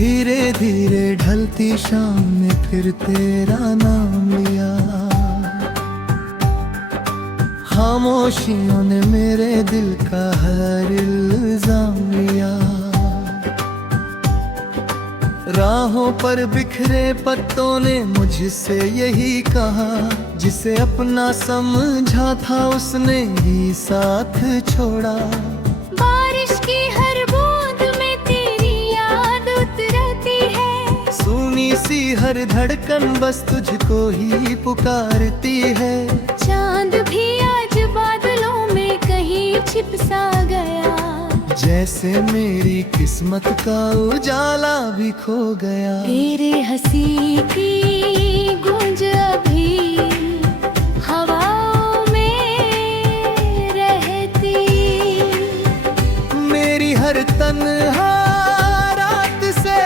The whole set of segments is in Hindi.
धीरे धीरे ढलती शाम में फिर तेरा नाम लिया। खामोशियों ने मेरे दिल का हर इल्जाम लिया। राहों पर बिखरे पत्तों ने मुझसे यही कहा, जिसे अपना समझा था उसने ही साथ छोड़ा। बारिश की हर बूंद में तेरी याद उतरती है, सुनी सी हर धड़कन बस तुझको ही पुकारती है। चांद भी आज बादलों में कहीं छिप सा गया, जैसे मेरी किस्मत का उजाला भी खो गया। तेरे हंसी की गूंज अभी हवाओं में रहती। मेरी हर तन्हा रात से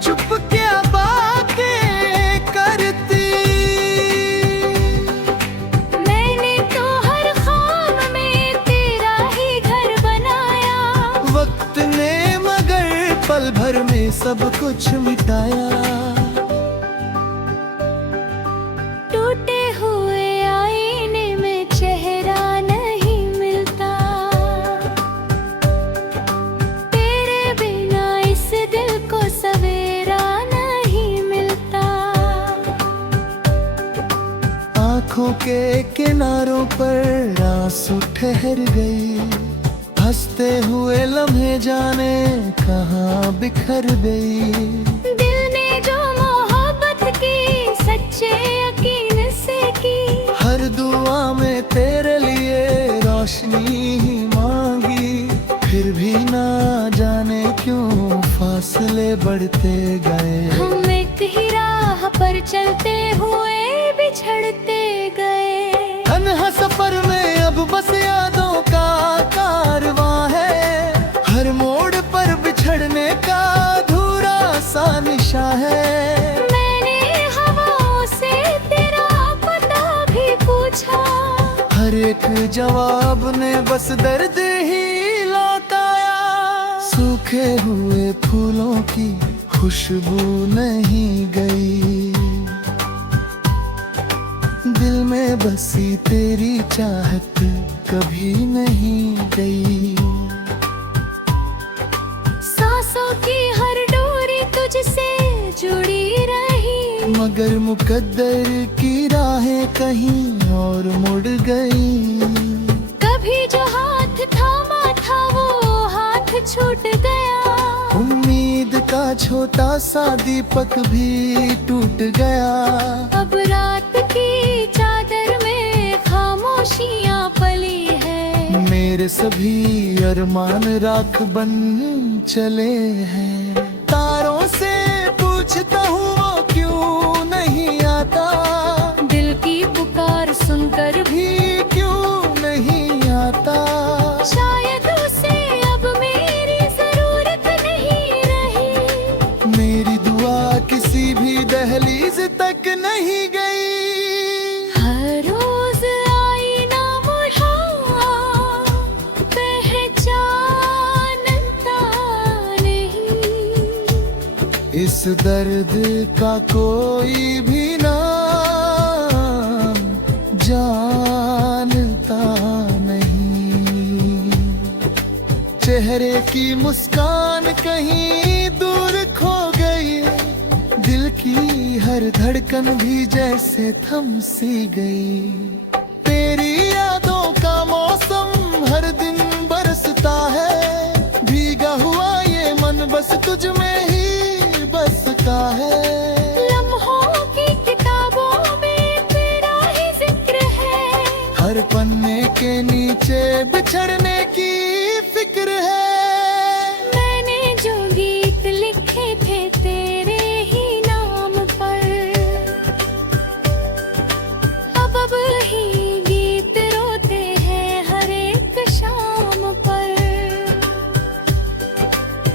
चुप क्या बातें करती। मैंने तो हर ख्वाब में तेरा ही घर बनाया, वक्त ने मगर पल भर में सब कुछ मिटाया। टूटे हुए आईने में चेहरा नहीं मिलता, तेरे बिना इस दिल को सवेरा नहीं मिलता। आँखों के किनारों पर आंसू ठहर गई, हंसते हुए लम्हे जाने कहाँ बिखर गई। दिल ने जो मोहब्बत की सच्चे यकीन से की, हर दुआ में तेरे लिए रोशनी ही मांगी। फिर भी ना जाने क्यों फासले बढ़ते गए। हम एक ही राह पर चलते हुए बिछड़ते गए। तन्हा सफर में अब बस यादों का कारवां है, हर मोड़ पर बिछड़ने का अधूरा सा निशा है। मैंने हवाओं से तेरा पता भी पूछा, हर एक जवाब ने बस दर्द ही लौटाया। सूखे हुए फूलों की खुशबू नहीं गई, दिल में बसी तेरी चाहत कभी नहीं गई। सांसों की हर डोरी तुझसे जुड़ी रही, मगर मुकद्दर की राहें कहीं और मुड़ गई। कभी जो हाथ थामा था वो हाथ छूट गया। उम्मीद का छोटा सा दीपक भी टूट गया। अब रात की चादर में खामोशियां पली है, मेरे सभी अरमान राख बन चले हैं। तारों से पूछता हूँ वो क्यों नहीं आता, दिल की पुकार सुनकर भी क्यों नहीं आता। शायद उसे अब मेरी जरूरत नहीं रही, मेरी दुआ किसी भी दहलीज तक नहीं गई। हर रोज आईना मुड़ा पहचानता नहीं। इस दर्द का कोई भी नाम जानता नहीं। चेहरे की मुस्कान कहीं दूर खो गई, दिल की हर धड़कन भी जैसे थम सी गई। तेरी यादों का मौसम हर दिन बरसता है, भीगा हुआ ये मन बस तुझ में ही बसता है। लम्हों की किताबों में तेरा ही जिक्र है, हर पन्ने के नीचे बिछड़ने की फिक्र है। मैंने जो गीत लिखे थे तेरे ही नाम पर, अब ही गीत रोते हैं हर एक शाम पर।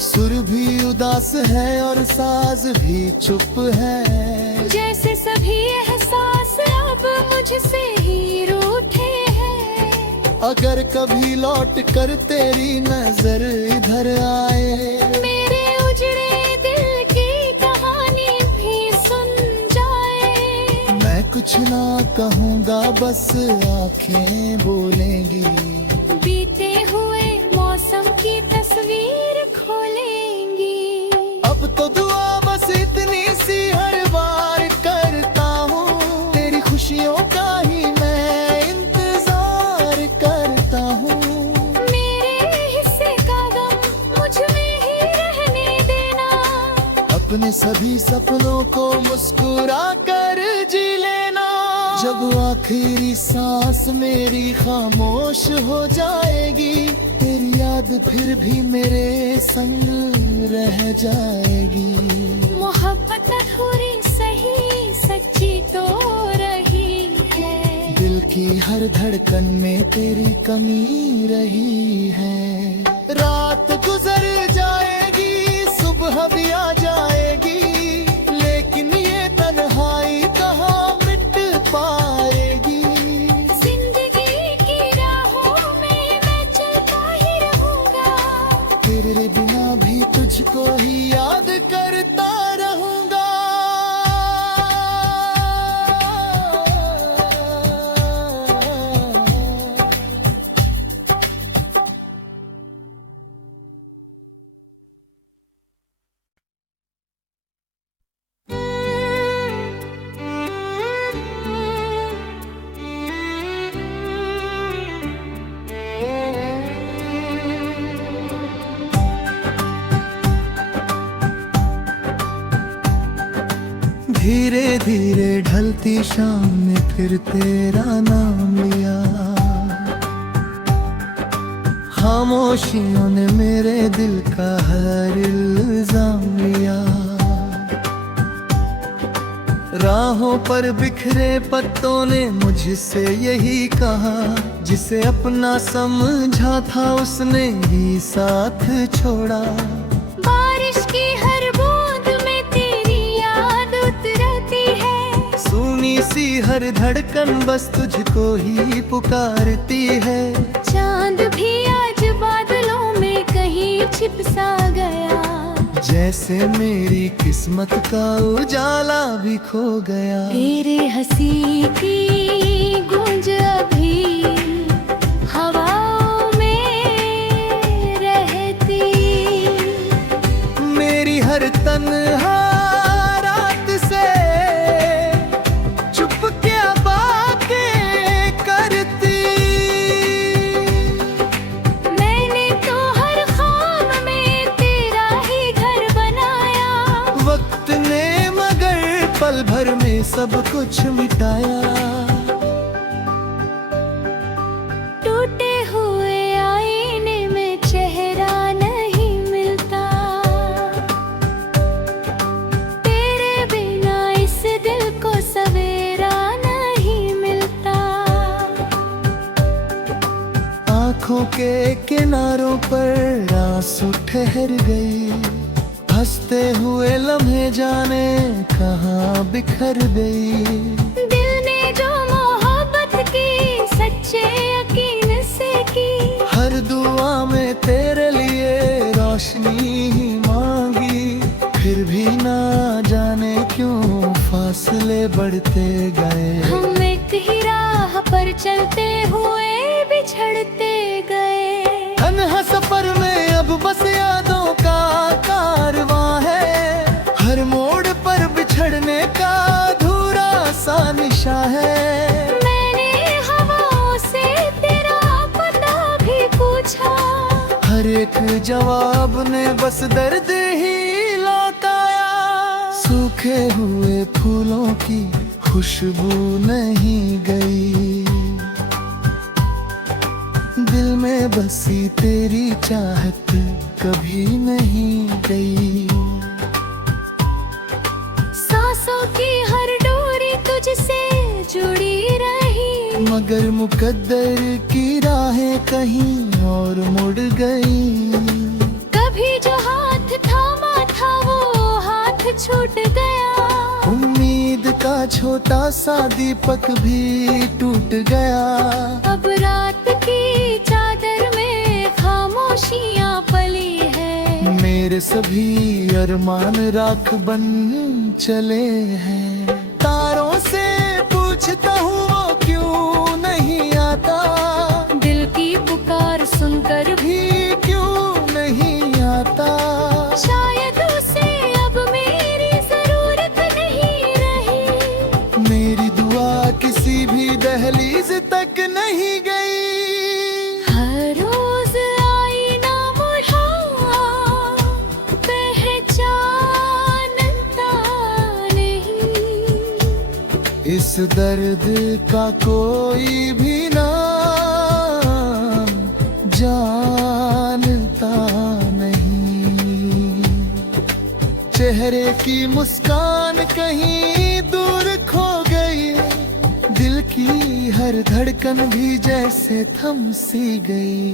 सुर भी उदास है और साज भी चुप है, जैसे सभी एहसास अब मुझसे ही रूठे हैं। अगर कभी लौट कर तेरी नजर इधर आए, मेरे कुछ ना कहूँगा, बस आंखें बोलेंगी। बीते हुए मौसम की तस्वीर खोलेंगी। अब तो दुआ बस इतनी सी हर बार करता हूँ, तेरी खुशियों का ही मैं इंतजार करता हूँ। मेरे हिस्से का गम मुझ में ही रहने देना। अपने सभी सपनों को मुस्कुरा कर जी लेना। जब आखिरी सांस मेरी खामोश हो जाएगी, तेरी याद फिर भी मेरे संग रह जाएगी। मोहब्बत अधूरी सही सच्ची तो रही है। दिल की हर धड़कन में तेरी कमी रही है। रात गुजर जाएगी, सुबह भी आ जाएगी, लेकिन ये तन्हाई कहाँ मिट पाएगी। जिंदगी की राहों में मैं चलता ही रहूंगा। तेरे बिना भी तुझको ही याद करता रहूंगा। धीरे धीरे ढलती शाम ने फिर तेरा नाम लिया। खामोशियों ने मेरे दिल का हर इल्जाम लिया। राहों पर बिखरे पत्तों ने मुझसे यही कहा, जिसे अपना समझा था उसने ही साथ छोड़ा। बारिश की हर बूंद में तेरी याद उतरती है। सुनी सी हर धड़कन बस तुझको ही पुकारती है। चांद भी आज बादलों में कहीं छिप सा गया। जैसे मेरी किस्मत का उजाला भी खो गया। तेरे हंसी की गूंज अभी हवाओं में रहती। मेरी हर तन्हा रात से चुपके बातें करती। मैंने तो हर ख्वाब में तेरा ही घर बनाया। वक्त ने मगर पल भर में सब कुछ मिटाया। टूटे हुए आईने में चेहरा नहीं मिलता। तेरे बिना इस दिल को सवेरा नहीं मिलता। आँखों के किनारों पर आंसू ठहर गई। हंसते हुए लम्हे जाने कहाँ बिखर गई। दिल ने जो मोहब्बत की सच्चे यकीन से की। हर दुआ में तेरे लिए रोशनी ही मांगी, फिर भी ना जाने क्यों फासले बढ़ते गए। हम एक ही राह पर चलते हुए बिछड़ते गए। तन्हा सफर में अब बस यादों का कारवां है। हर मोड़ पर बिछड़ने का अधूरा सा निशा है। मैंने हवाओं से तेरा पता भी पूछा। हर एक जवाब ने बस दर्द ही लौटाया। सूखे हुए फूलों की खुशबू नहीं गई। दिल में बसी तेरी चाहत कभी नहीं गई। सांसों की हर डोरी तुझसे जुड़ी रही। मगर मुकद्दर की राहें कहीं और मुड़ गई। कभी जो हाथ थामा था वो हाथ छूट गया। उम्मीद का छोटा सा दीपक भी टूट गया। अब रात की चादर में खामोशियां पली है। मेरे सभी अरमान राख बन चले हैं। तारों से पूछ कहूँ वो क्यों नहीं आता, दिल की पुकार सुनकर भी भी क्यों नहीं आता। शायद उसे अब मेरी जरूरत नहीं रही। मेरी दुआ किसी भी दहलीज तक नहीं गई। हर रोज आईना मुड़ा पहचानता नहीं। इस दर्द का कोई भी नाम जानता नहीं। चेहरे की मुस्कान कहीं दूर खो गई, दिल की हर धड़कन भी जैसे थम सी गई।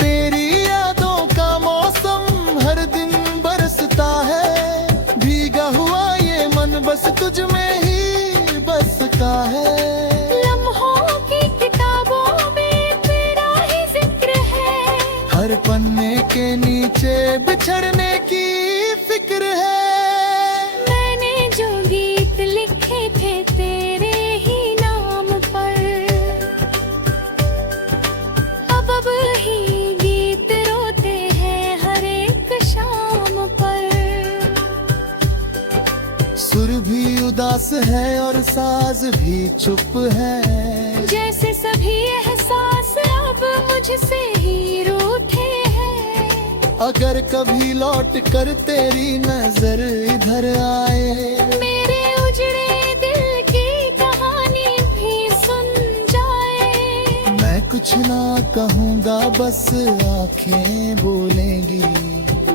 तेरी यादों का मौसम हर दिन बरसता है, भीगा हुआ ये मन बस तुझ में ही बसता है। लम्हों की किताबों में तेरा ही जिक्र है, हर पन्ने के नीचे बिछड़ने की फिक्र है। मैंने जो गीत लिखे थे तेरे ही नाम पर, अब ही गीत रोते हैं हर एक शाम पर। सुर भी उदास है और साज भी चुप है, जैसे सभी एहसास अब मुझसे ही रूठे हैं। अगर कभी लौट कर तेरी नजर इधर आए, मेरे उजड़े दिल की कहानी भी सुन जाए। मैं कुछ ना कहूँगा बस आंखें बोलेंगी।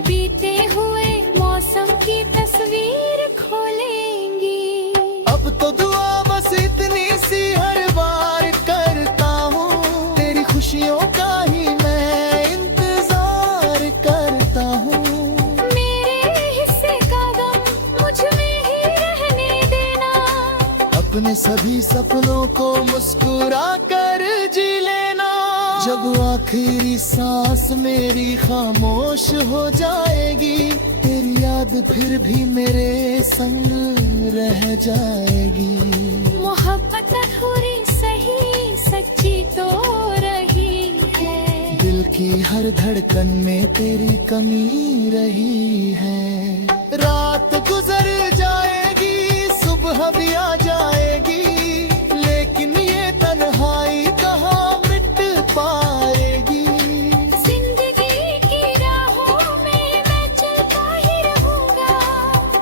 बीते हुए मौसम की तस्वीर खोलेंगी। अब तो दुआ बस इतनी सी हर बार करता हूँ, तेरी खुशियों का ही मैं इंतजार करता हूँ। मेरे हिस्से का गम मुझ में ही रहने देना, अपने सभी सपनों को मुस्कुरा कर जी लेना। जब आखिरी सांस मेरी खामोश हो जाएगी, तेरी याद फिर भी मेरे संग रह जाएगी। मोहब्बत अधूरी सही सच्ची तो रही है, दिल की हर धड़कन में तेरी कमी रही है। रात गुजर जाएगी, सुबह भी आ जाएगी, लेकिन ये तन्हाई कहाँ मिट पाएगी। जिंदगी की राहों में मैं चलता ही रहूंगा,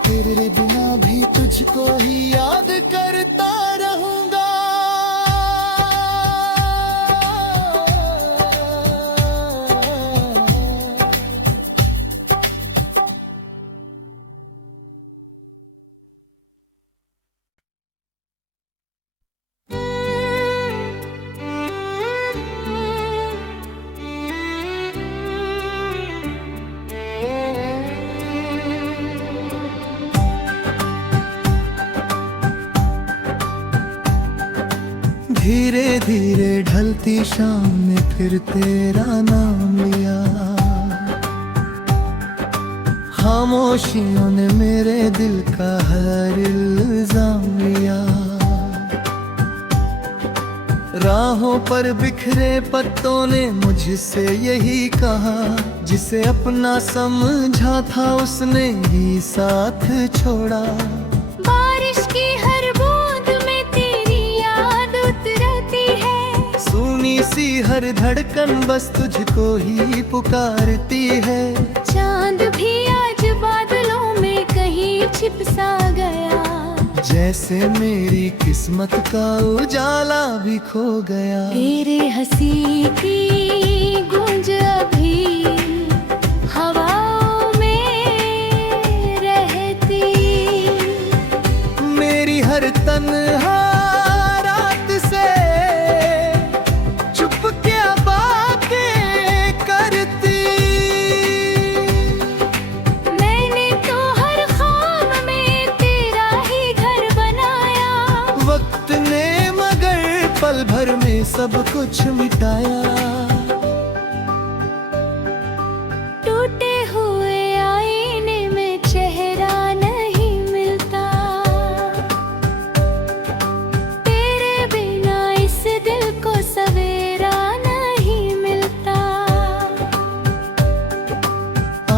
तेरे बिना भी तुझको ही याद करता रहूंगा। धीरे धीरे ढलती शाम में फिर तेरा नाम लिया, खामोशियों ने मेरे दिल का हर इल्जाम लिया। राहों पर बिखरे पत्तों ने मुझसे यही कहा, जिसे अपना समझा था उसने ही साथ छोड़ा। बारिश की हर बूंद में तेरी याद उतरती है, सुनी सी हर धड़कन बस तुझको ही पुकारती है। चांद भी आज बादलों में कहीं छिप सा गया, जैसे मेरी किस्मत का उजाला भी खो गया। तेरे हंसी की गूंज अभी हवाओं में रहती, मेरी हर तन्हा रात से चुप क्या बातें करती। मैंने तो हर ख्वाब में तेरा ही घर बनाया, वक्त ने मगर पल भर में सब कुछ मिटाया। टूटे हुए आईने में चेहरा नहीं मिलता, तेरे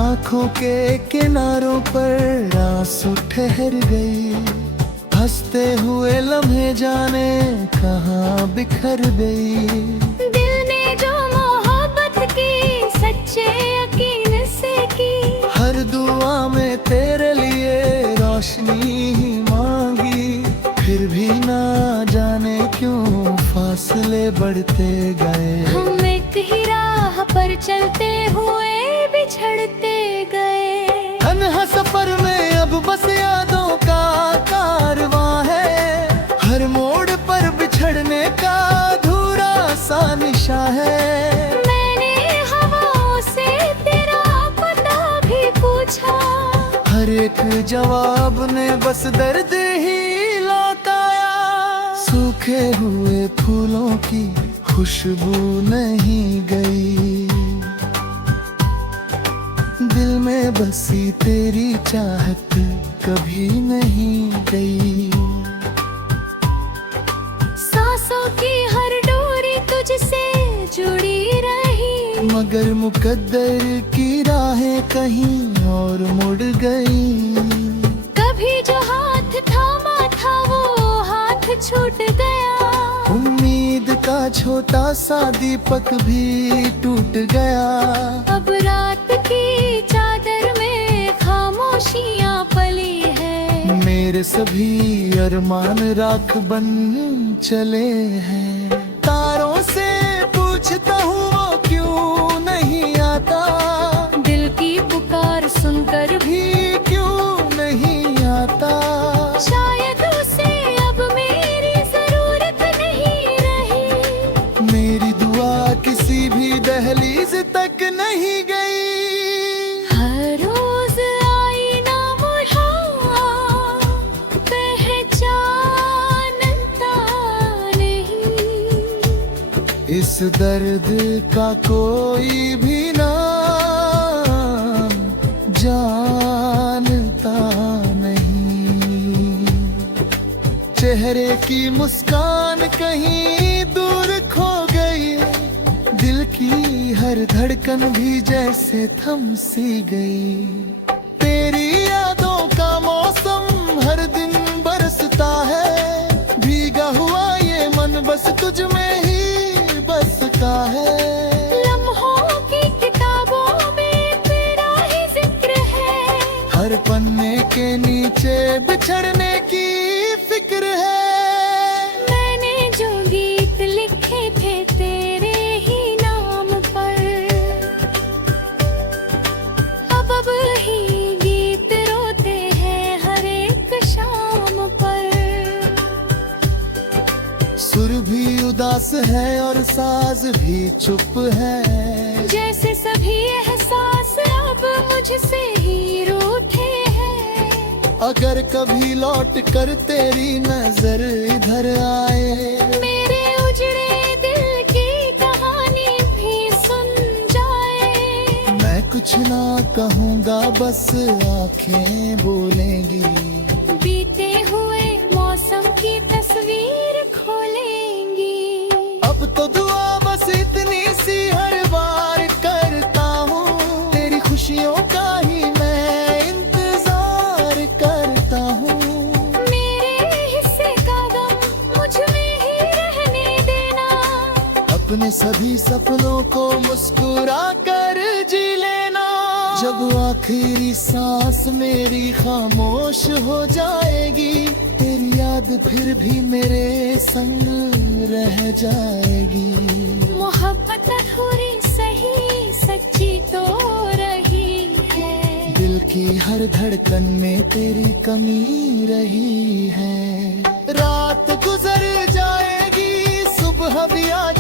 आंखों के किनारों पर आंसू ठहर गए, हंसते हुए लम्हे जाने कहाँ बिखर गई। दिल ने जो मोहब्बत की सच्चे यकीन से की, हर दुआ में तेरे लिए रोशनी ही मांगी, फिर भी ना जाने क्यों फासले बढ़ते गए। हम एक ही राह पर चलते हुए बिछड़ते गए। तन्हा सफर में अब बस यादों का कारवां है, हर मोड़ पर बिछड़ने का अधूरा सा निशा है। मैंने हवाओं से तेरा पता भी पूछा, हर एक जवाब ने बस दर्द ही लौटाया। सूखे हुए फूलों की खुशबू नहीं गई, दिल में बसी तेरी चाहत कभी नहीं गई। सांसों की हर डोरी तुझसे जुड़ी रही, मगर मुकद्दर की राहें कहीं और मुड़ गई। कभी जो हाथ थामा था वो हाथ छूट गया। उम्मीद का छोटा सा दीपक भी टूट गया। अब रात की चादर में खामोशियां पली है, मेरे सभी अरमान राख बन चले हैं। तारों से पूछता हूँ वो क्यों नहीं आता, दिल की पुकार सुनकर भी भी क्यों नहीं आता। शायद उसे अब मेरी जरूरत नहीं रही। मेरी दुआ किसी भी दहलीज तक नहीं गई। हर रोज आई ना मुझा पहचानता नहीं, इस दर्द का कोई भी नाम जानता नहीं। चेहरे की मुस्कान कहीं दूर खो गई, दिल की हर धड़कन भी जैसे थम सी गई। तेरी यादों का मौसम हर दिन बरसता है, भीगा हुआ ये मन बस तुझ में ही बसता है। लम्हों की किताबों में तेरा ही जिक्र है, हर पन्ने के नीचे बिछड़ने की फिक्र है। मैंने जो गीत लिखे थे तेरे ही नाम पर, अब ही गीत रोते हैं हर एक शाम पर। सुर भी उदास है और साज भी चुप है, जैसे सभी एहसास अब मुझसे ही रूठे हैं। अगर कभी लौट कर तेरी नजर इधर आए, मेरे उजड़े दिल की कहानी भी सुन जाए। मैं कुछ ना कहूँगा बस आंखें बोलेंगी, बीते हुए मौसम की तस्वीर खोलेंगी। अब तो दुआ बस इतनी सी हर बार करता हूँ, तेरी खुशियों का ही मैं इंतजार करता हूँ। मेरे हिस्से का गम मुझ में ही रहने देना, अपने सभी सपनों को मुस्कुरा कर जी लेना। जब आखिरी सांस मेरी खामोश हो जाएगी, तेरी याद फिर भी मेरे संग रह जाएगी। मोहब्बत अधूरी सही सच्ची तो रही है, दिल की हर धड़कन में तेरी कमी रही है। रात गुजर जाएगी सुबह भी आ